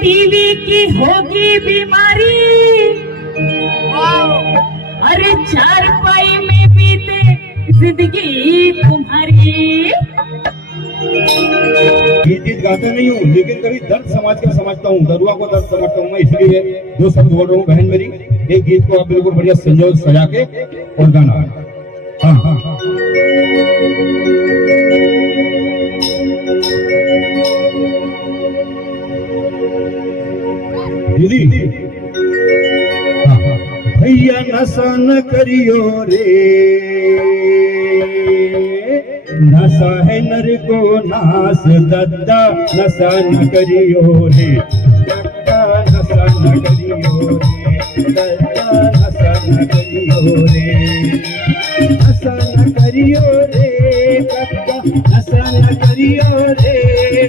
TV की होगी बीमारी, अरे चारपाई में बीते जिंदगी तुम्हारी। गीत गाता नहीं हूँ लेकिन कभी दर्द समाज का समझता हूँ, दरुआ को दर्द समझता हूँ मैं, इसलिए जो शब्द बोल रहा हूँ बहन मेरी, एक गीत को आप बिल्कुल बढ़िया संजोग सजा के और गाना। हाँ हाँ हाँ। दीदी भैया नशा न करियो रे, नशा है नर को नाश दद्दा, नशा न करियो रे दद्दा, नशा न करियो रे दद्दा, नशा न करियो रे, नशा न करियो रे दद्दा, नशा न करियो रे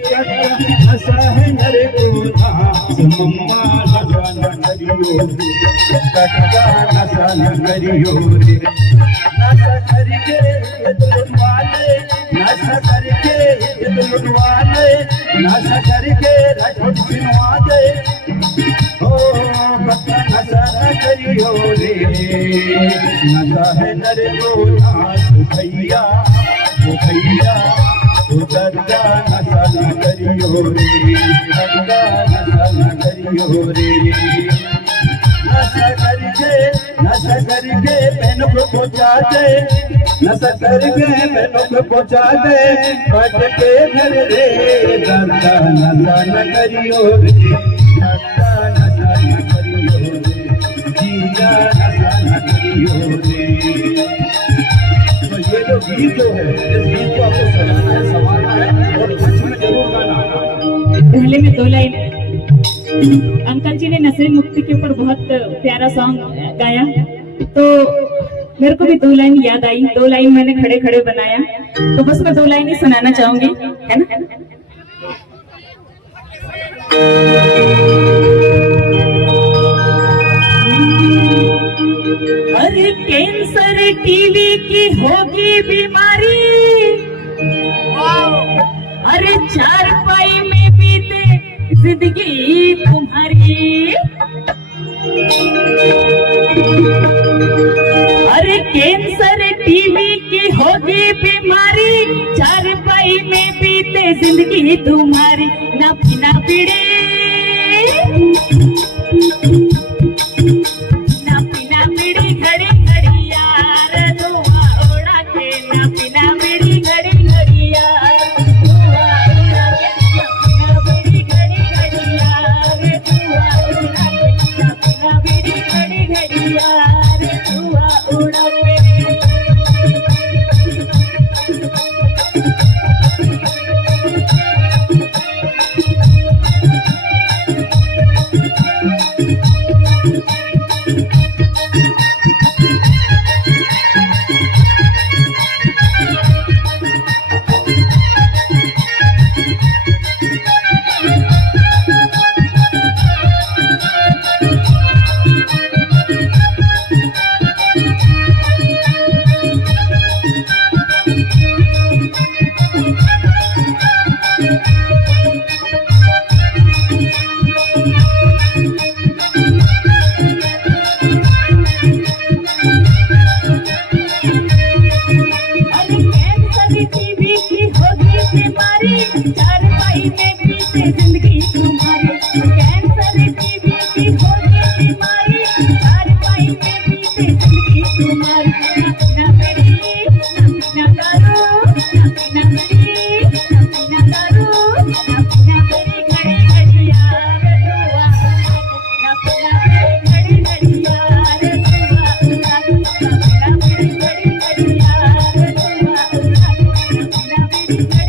दद्दा, नशा है नर को नाश मम्मा, नशा न करियो रे दद्दा, नशा न करियो रे, नशा करके वाले, नशा करके वाले, नशा करके रखो सिनवा दे, ओ बता नशा न करियो रे, नशा है नर को नाश भैया, ओ भैया ओ दद्दा, नशा न करियो रे दद्दा, नशा न करियो रे, नशा करके बहनों को पहुंचा दे, नशा करके बहनों को पहुंचा दे, बच के घर रे दद्दा, नशा न करियो रे दद्दा, नशा न करियो रे जीजा, नशा न करियो रे। तो ये जो गीत जो है, इस गीत को आपको सजाना है, संवारना है और मंच में जरूर गाना। पहले में दो लाइन अंकल जी ने नशे मुक्ति के ऊपर बहुत प्यारा सॉन्ग गाया, तो मेरे को भी दो लाइन याद आई, दो लाइन मैंने खड़े खड़े बनाया, तो बस मैं दो लाइन ही सुनाना चाहूंगी, है ना। अरे कैंसर टीवी की होगी बीमारी, अरे चारपाई में बीते जिंदगी तुम्हारी, अरे कैंसर टीवी की होगी बीमारी, चारपाई में बीते जिंदगी तुम्हारी, ना पीना पीड़े, ना पीना पीड़ी घड़ी घड़ी यार, धुआं उड़ा के, ना पीना पीड़ी घड़ी घड़ी यार, धुआं उड़ा के, ना पीना पीड़ी घड़ी घड़ी यार, धुआं उड़ा के, ना पीना पीड़ी घड़ी घड़ी यार, धुआं उड़ा के। Thank you.